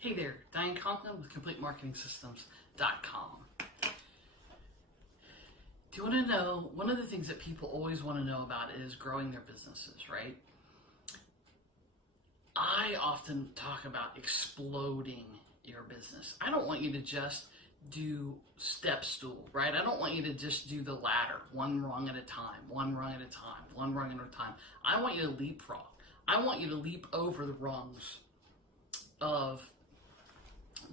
Hey there, Diane Conklin with CompleteMarketingSystems.com. Do you want to know, one of the things that people always want to know about is growing their businesses, right? I often talk about exploding your business. I don't want you to just do step stool, right? I don't want you to just do the ladder, one rung at a time, one rung at a time, one rung at a time. I want you to leapfrog. I want you to leap over the rungs of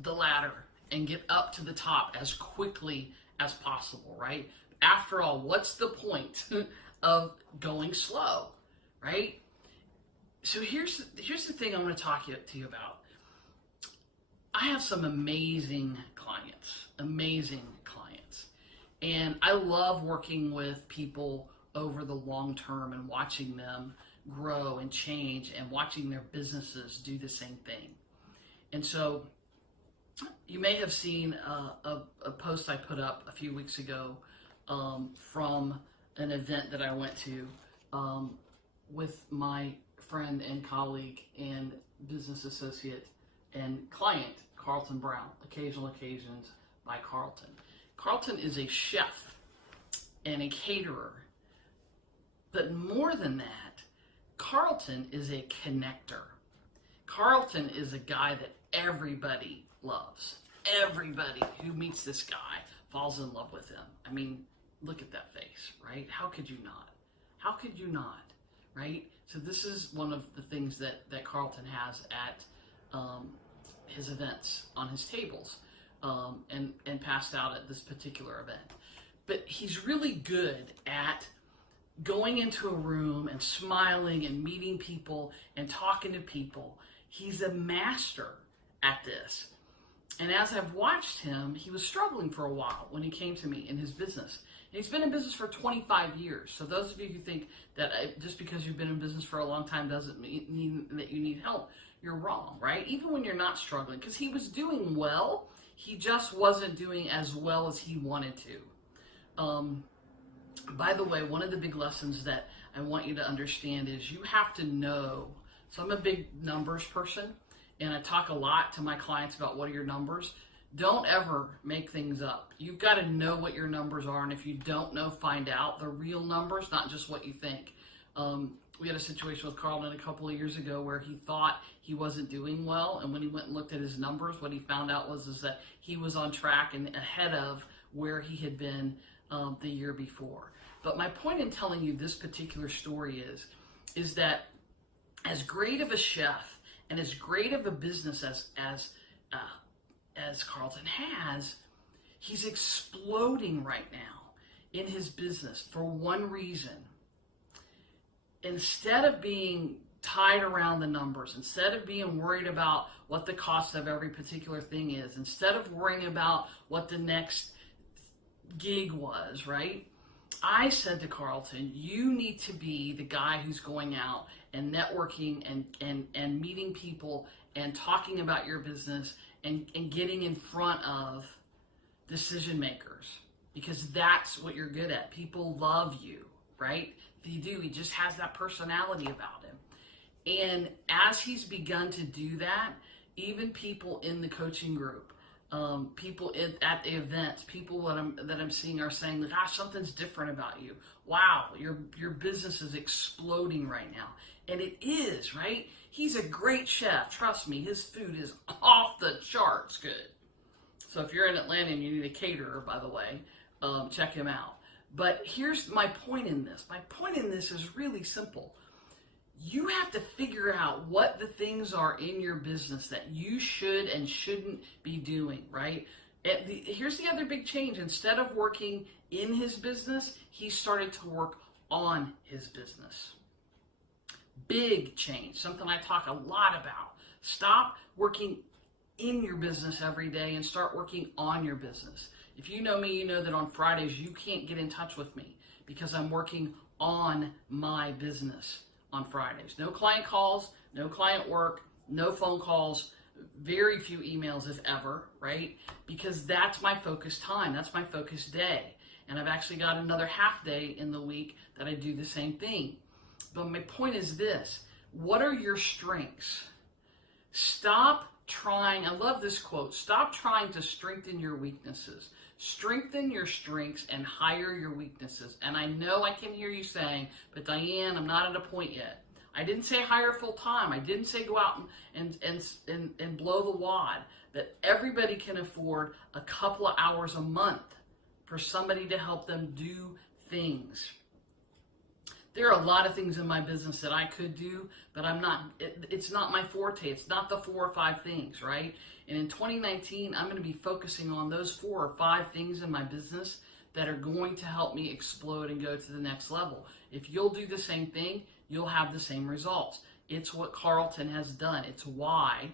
the ladder and get up to the top as quickly as possible, right? After all, what's the point of going slow, right? So here's the thing I want to talk to you about. I have some amazing clients, and I love working with people over the long term and watching them grow and change and watching their businesses do the same thing. And so you may have seen a post I put up a few weeks ago from an event that I went to with my friend and colleague and business associate and client, Carlton Brown, Occasional Occasions by Carlton. Carlton is a chef and a caterer, but more than that, Carlton is a connector. Carlton is a guy that everybody loves. Everybody who meets this guy falls in love with him. I mean, look at that face, right? How could you not? How could you not, right? So this is one of the things that Carlton has at his events, on his tables, and passed out at this particular event. But he's really good at going into a room and smiling and meeting people and talking to people. He's a master at this. And as I've watched him, he was struggling for a while when he came to me in his business. And he's been in business for 25 years. So those of you who think that just because you've been in business for a long time doesn't mean that you need help, you're wrong, right? Even when you're not struggling, because he was doing well, he just wasn't doing as well as he wanted to. By the way, one of the big lessons that I want you to understand is you have to know. So I'm a big numbers person, and I talk a lot to my clients about what are your numbers. Don't ever make things up. You've got to know what your numbers are, and if you don't know, find out the real numbers, not just what you think. We had a situation with Carlton a couple of years ago where he thought he wasn't doing well, and when he went and looked at his numbers, what he found out was that he was on track and ahead of where he had been the year before. But my point in telling you this particular story is that as great of a chef and as great of a business as Carlton has, he's exploding right now in his business for one reason. Instead of being tied around the numbers, instead of being worried about what the cost of every particular thing is, instead of worrying about what the next gig was, right? I said to Carlton, you need to be the guy who's going out and networking and meeting people and talking about your business and getting in front of decision makers, because that's what you're good at. People love you, right? You do. He just has that personality about him. And as he's begun to do that, even people in the coaching group, people at the events, people that I'm seeing are saying, gosh, something's different about you. Wow, your business is exploding right now. And it is, right? He's a great chef. Trust me, his food is off the charts good. So if you're in Atlanta and you need a caterer, by the way, check him out. But here's my point in this. My point in this is really simple. You have to figure out what the things are in your business that you should and shouldn't be doing, right? Here's the other big change. Instead of working in his business, he started to work on his business. Big change, something I talk a lot about. Stop working in your business every day and start working on your business. If you know me, you know that on Fridays you can't get in touch with me because I'm working on my business on Fridays. No client calls, no client work, no phone calls, very few emails if ever, right? Because that's my focus time, that's my focus day. And I've actually got another half day in the week that I do the same thing. But my point is this, what are your strengths? Stop trying, I love this quote, stop trying to strengthen your weaknesses. Strengthen your strengths and hire your weaknesses. And I know I can hear you saying, but Diane, I'm not at a point yet. I didn't say hire full time. I didn't say go out and blow the wad. That everybody can afford a couple of hours a month for somebody to help them do things. There are a lot of things in my business that I could do, but it's not my forte. It's not the 4 or 5 things, right? And in 2019, I'm going to be focusing on those 4 or 5 things in my business that are going to help me explode and go to the next level. If you'll do the same thing, you'll have the same results. It's what Carlton has done. It's why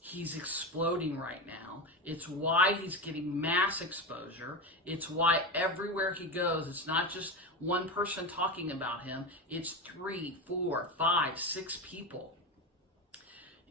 he's exploding right now. It's why he's getting mass exposure. It's why everywhere he goes, it's not just one person talking about him. It's 3, 4, 5, 6 people.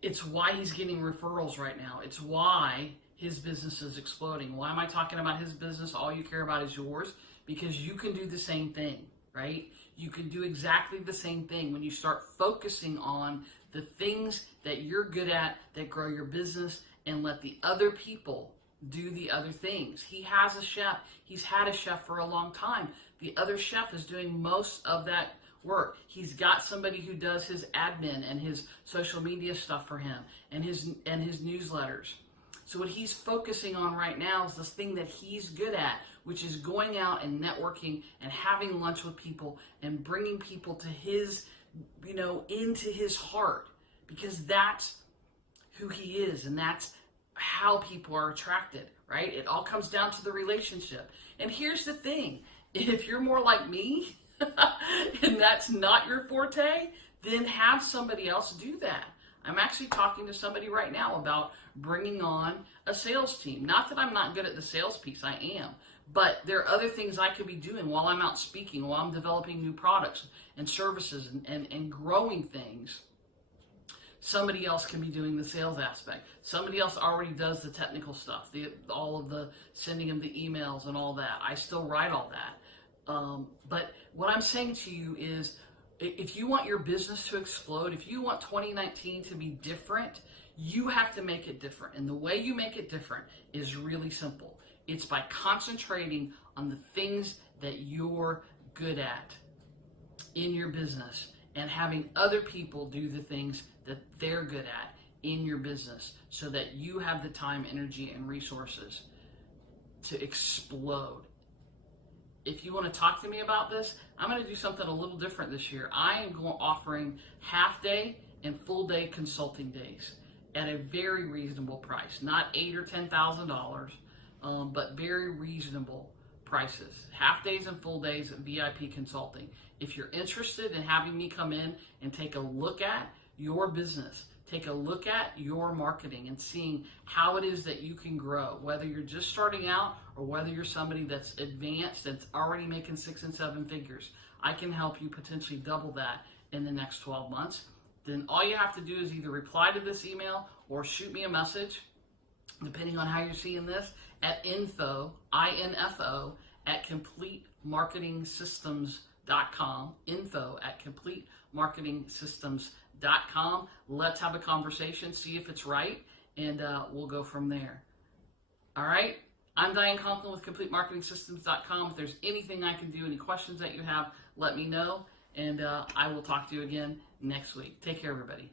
It's why he's getting referrals right now. It's why his business is exploding. Why am I talking about his business? All you care about is yours. Because you can do the same thing, right? You can do exactly the same thing when you start focusing on the things that you're good at that grow your business, and let the other people do the other things. He has a chef. He's had a chef for a long time. The other chef is doing most of that work. He's got somebody who does his admin and his social media stuff for him and his newsletters. So what he's focusing on right now is this thing that he's good at, which is going out and networking and having lunch with people and bringing people to his, into his heart, because that's who he is, and that's how people are attracted, right? It all comes down to the relationship. And here's the thing, if you're more like me and that's not your forte, then have somebody else do that. I'm actually talking to somebody right now about bringing on a sales team. Not that I'm not good at the sales piece, I am. But there are other things I could be doing while I'm out speaking, while I'm developing new products and services and growing things. Somebody else can be doing the sales aspect. Somebody else already does the technical stuff, all of the sending them the emails and all that. I still write all that. But what I'm saying to you is, if you want your business to explode, if you want 2019 to be different, you have to make it different. And the way you make it different is really simple. It's by concentrating on the things that you're good at in your business and having other people do the things that they're good at in your business, so that you have the time, energy, and resources to explode. If you want to talk to me about this, I'm going to do something a little different this year. I am offering half-day and full-day consulting days at a very reasonable price. Not $8,000 or $10,000, but very reasonable prices. Half days and full days of VIP consulting. If you're interested in having me come in and take a look at your business, take a look at your marketing and seeing how it is that you can grow, whether you're just starting out or whether you're somebody that's advanced, that's already making 6 and 7 figures, I can help you potentially double that in the next 12 months. Then all you have to do is either reply to this email or shoot me a message, depending on how you're seeing this, at info, I-N-F-O, at CompleteMarketingSystems.com, info at CompleteMarketingSystems.com. Let's have a conversation, see if it's right, and we'll go from there. All right? I'm Diane Conklin with CompleteMarketingSystems.com. If there's anything I can do, any questions that you have, let me know, and I will talk to you again next week. Take care, everybody.